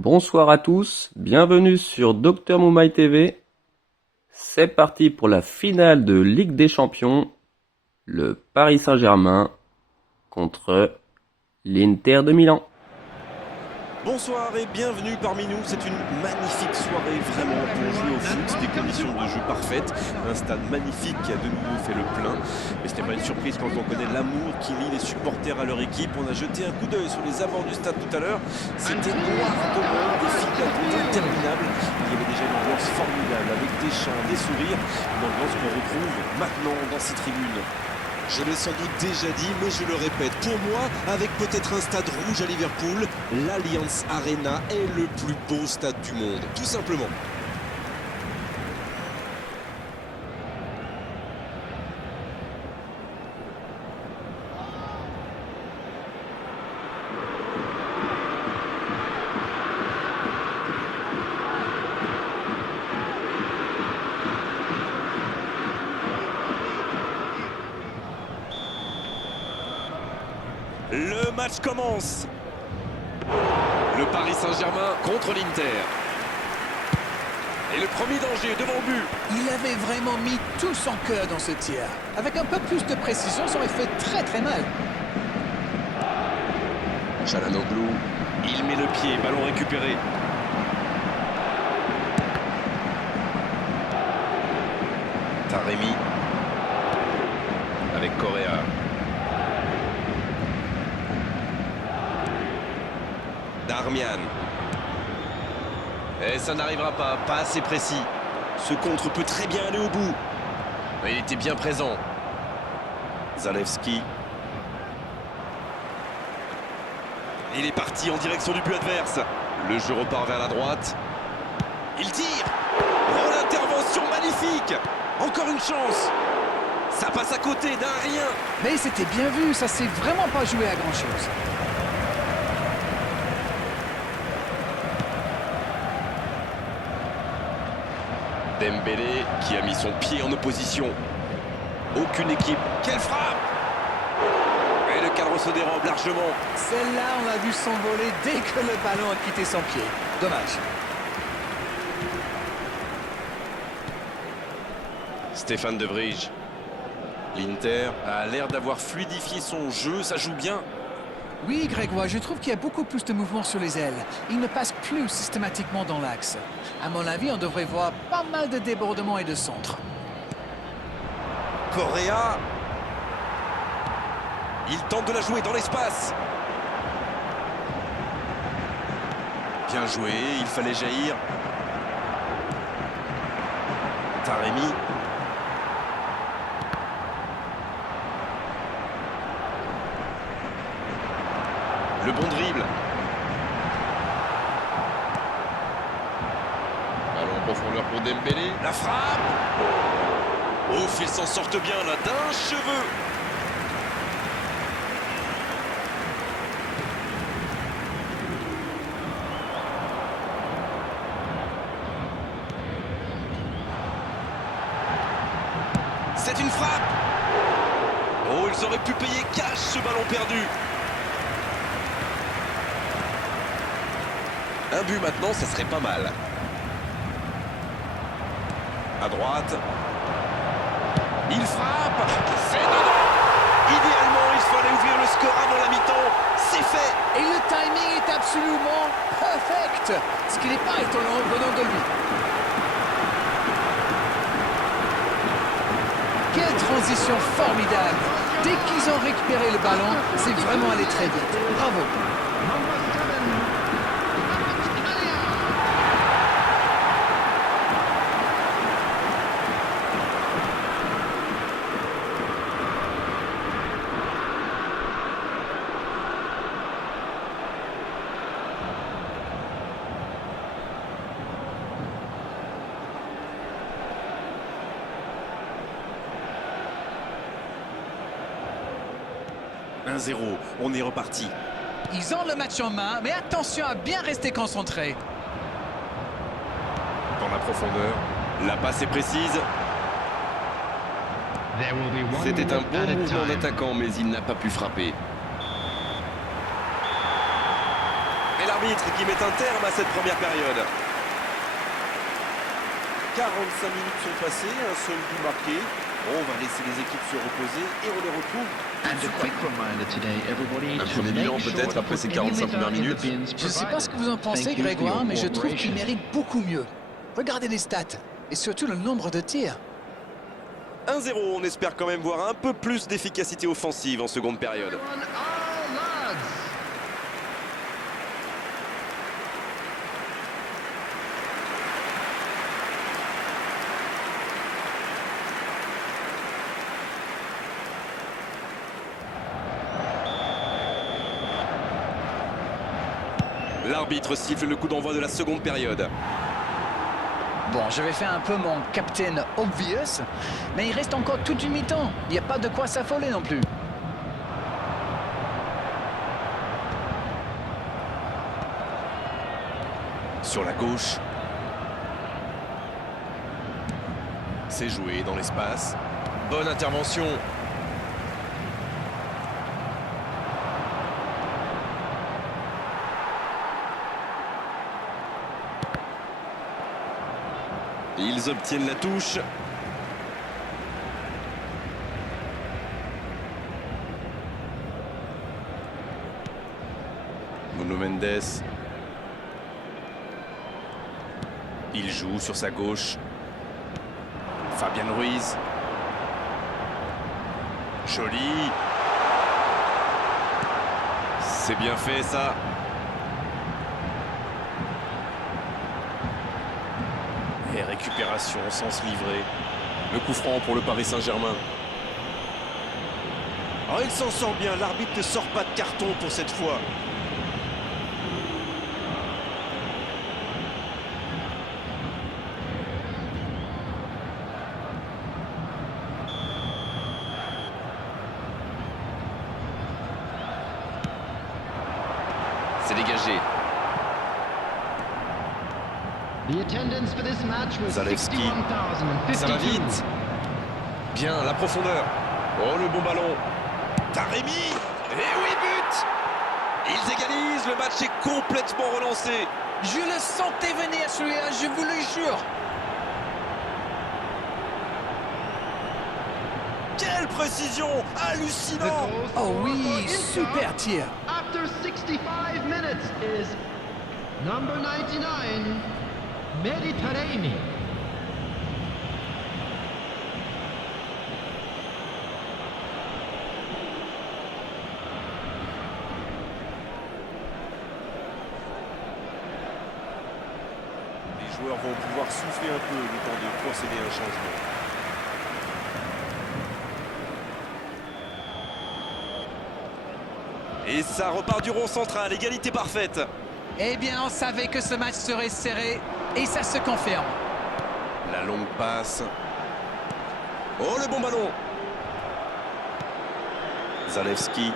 Bonsoir à tous, bienvenue sur Dr Moumaï TV. C'est parti pour la finale de Ligue des Champions, le Paris Saint-Germain contre l'Inter de Milan. Bonsoir et bienvenue parmi nous. C'est une magnifique soirée vraiment pour jouer au foot, des conditions de jeu parfaites, un stade magnifique qui a de nouveau fait le plein. Mais ce n'est pas une surprise quand on connaît l'amour qui lie les supporters à leur équipe. On a jeté un coup d'œil sur les abords du stade tout à l'heure. C'était noir de monde, des files d'attente interminables. Il y avait déjà une ambiance formidable avec des chants, des sourires, une ambiance qu'on retrouve maintenant dans ces tribunes. Je l'ai sans doute déjà dit, mais je le répète. Pour moi, avec peut-être un stade rouge à Liverpool, l'Allianz Arena est le plus beau stade du monde. Tout simplement. Le match commence. Le Paris Saint-Germain contre l'Inter. Et le premier danger devant le but. Il avait vraiment mis tout son cœur dans ce tir. Avec un peu plus de précision, ça aurait fait très mal. Çalhanoğlu. Il met le pied, ballon récupéré. Taremi. Avec Correa. Darmian. Et ça n'arrivera pas assez précis. Ce contre peut très bien aller au bout. Mais il était bien présent. Zalewski. Il est parti en direction du but adverse. Le jeu repart vers la droite. Il tire. Oh, l'intervention magnifique. Encore une chance. Ça passe à côté d'un rien. Mais c'était bien vu, ça s'est vraiment pas joué à grand-chose. Dembélé qui a mis son pied en opposition. Aucune équipe. Quelle frappe. Et le cadre se dérobe largement. Celle-là, on l'a vu s'envoler dès que le ballon a quitté son pied. Dommage. Stéphane De Vrij. L'Inter a l'air d'avoir fluidifié son jeu, ça joue bien. Oui, Grégoire, je trouve qu'il y a beaucoup plus de mouvement sur les ailes. Il ne passe plus systématiquement dans l'axe. À mon avis, on devrait voir pas mal de débordements et de centres. Correa. Il tente de la jouer dans l'espace. Bien joué, il fallait jaillir. Taremi. Le bon dribble. Ballon en profondeur pour Dembélé. La frappe. Ouf, ils s'en sortent bien là, d'un cheveu. C'est une frappe. Oh, ils auraient pu payer cash ce ballon perdu. Un but maintenant, ça serait pas mal. À droite. Il frappe. C'est dedans. Idéalement, il fallait ouvrir le score avant la mi-temps. C'est fait. Et le timing est absolument perfect. Ce qui n'est pas étonnant venant de lui. Quelle transition formidable. Dès qu'ils ont récupéré le ballon, c'est vraiment allé très vite. Bravo. 1-0, on est reparti. Ils ont le match en main, mais attention à bien rester concentré. Dans la profondeur. La passe est précise. C'était un bon mouvement d'attaquant, mais il n'a pas pu frapper. Et la l'arbitre qui met un terme à cette première période. 45 minutes sont passées, un seul but marqué. Bon, on va laisser les équipes se reposer et on les retrouve. Un premier bilan peut-être après ces 45 premières minutes. Je ne sais pas ce que vous en pensez, Grégoire, mais je trouve qu'il mérite beaucoup mieux. Regardez les stats, et surtout le nombre de tirs. 1-0, on espère quand même voir un peu plus d'efficacité offensive en seconde période. L'arbitre siffle le coup d'envoi de la seconde période. Bon, je vais faire un peu mon Captain Obvious, mais il reste encore toute une mi-temps. Il n'y a pas de quoi s'affoler non plus. Sur la gauche. C'est joué dans l'espace. Bonne intervention. Ils obtiennent la touche. Nuno Mendes. Il joue sur sa gauche. Fabian Ruiz. Joli. C'est bien fait ça. Et récupération sans se livrer. Le coup franc pour le Paris Saint-Germain. Oh, il s'en sort bien. L'arbitre ne sort pas de carton pour cette fois. C'est dégagé. Zalewski. Ça va vite. Bien, la profondeur. Oh, le bon ballon. Taremi. Et oui, but. Ils égalisent. Le match est complètement relancé. Je le sentais venir celui-là, je vous le jure. Quelle précision. Hallucinant. Oh oui, super tir. After 65 minutes is number 99, Mehdi Taremi. Les joueurs vont pouvoir souffler un peu le temps de procéder à un changement. Et ça repart du rond central, égalité parfaite. Eh bien, on savait que ce match serait serré, et ça se confirme. La longue passe. Oh, le bon ballon. Zalewski.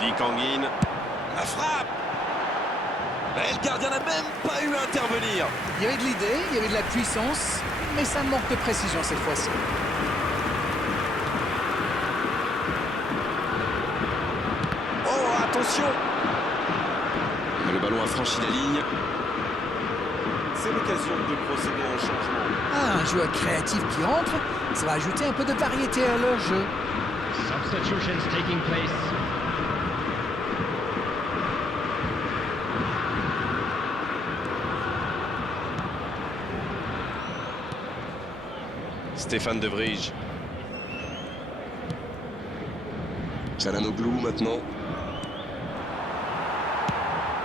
Lee Kangin. La frappe. Et le gardien n'a même pas eu à intervenir. Il y avait de l'idée, il y avait de la puissance, mais ça manque de précision cette fois-ci. Oh, attention. Le ballon a franchi la ligne. C'est l'occasion de procéder à un changement. Ah, un joueur créatif qui entre, ça va ajouter un peu de variété à leur jeu. Substitutions taking place. Stéphane De Vrij. Çalhanoğlu maintenant.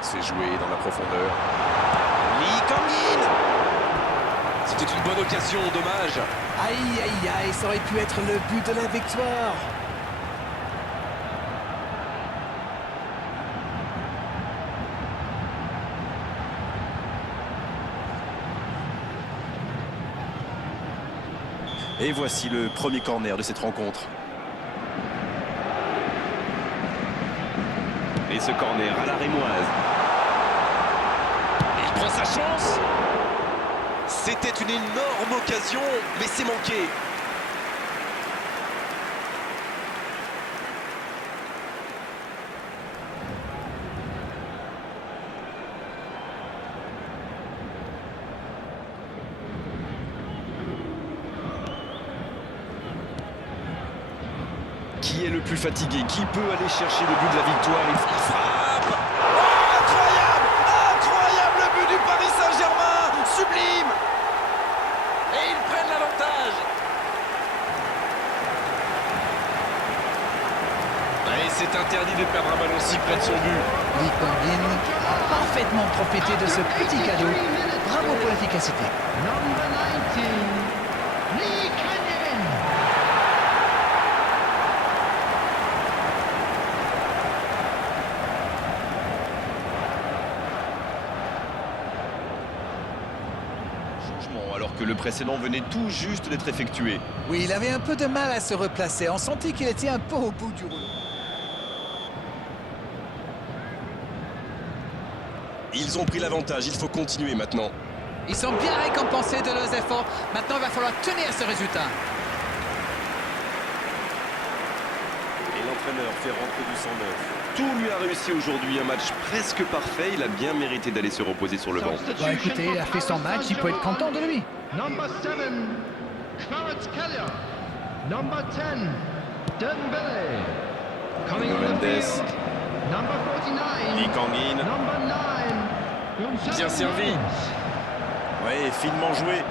C'est joué dans la profondeur. Lee Kangin. C'était une bonne occasion, dommage. Aïe, aïe, aïe, ça aurait pu être le but de la victoire. Et voici le premier corner de cette rencontre. Et ce corner à la rémoise. Il prend sa chance. C'était une énorme occasion, mais c'est manqué. Qui est le plus fatigué? Qui peut aller chercher le but de la victoire? Il frappe. Oh, incroyable! Incroyable le but du Paris Saint-Germain! Sublime! Et ils prennent l'avantage. Et c'est interdit de perdre un ballon si près de son but. Lee Kang-in a parfaitement profité de ce petit cadeau. Bravo pour l'efficacité. Number 19, Lee Kang-in. Changement alors que le précédent venait tout juste d'être effectué. Oui, il avait un peu de mal à se replacer. On sentait qu'il était un peu au bout du rouleau. Ils ont pris l'avantage, il faut continuer maintenant. Ils sont bien récompensés de leurs efforts. Maintenant, il va falloir tenir ce résultat. Et l'entraîneur fait rentrer du sang neuf. Tout lui a réussi aujourd'hui, un match presque parfait. Il a bien mérité d'aller se reposer sur le banc. Bon, écoutez, il a fait son match, il peut être content de lui. Number 7, Kvaratskhelia. Number 10, Dembele. Coming on the Mendes. field, number 49. Lee Kang-in. Number 9. Bien servi. Ouais, finement joué.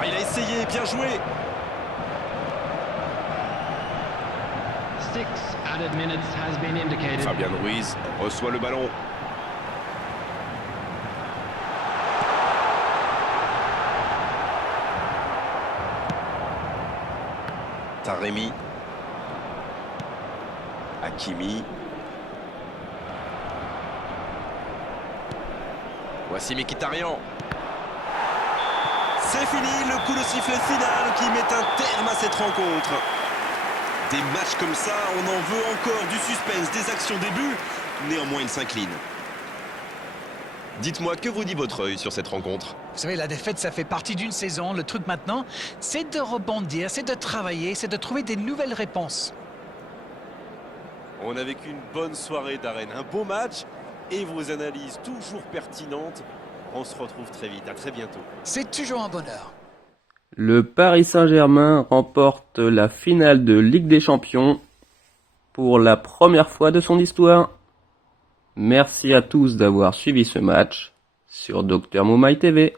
Ah, il a essayé, bien joué. 6 added minutes has been indicated. Fabian Ruiz reçoit le ballon. Taremi. Hakimi. Voici Mkhitaryan. C'est fini, le coup de sifflet final qui met un terme à cette rencontre. Des matchs comme ça, on en veut encore, du suspense, des actions début. Néanmoins, il s'incline. Dites-moi, que vous dit votre œil sur cette rencontre? Vous savez, la défaite, ça fait partie d'une saison. Le truc maintenant, c'est de rebondir, c'est de travailler, c'est de trouver des nouvelles réponses. On a vécu une bonne soirée d'arène, un beau match et vos analyses toujours pertinentes. On se retrouve très vite, à très bientôt. C'est toujours un bonheur. Le Paris Saint-Germain remporte la finale de Ligue des Champions pour la première fois de son histoire. Merci à tous d'avoir suivi ce match sur Dr Moumaï TV.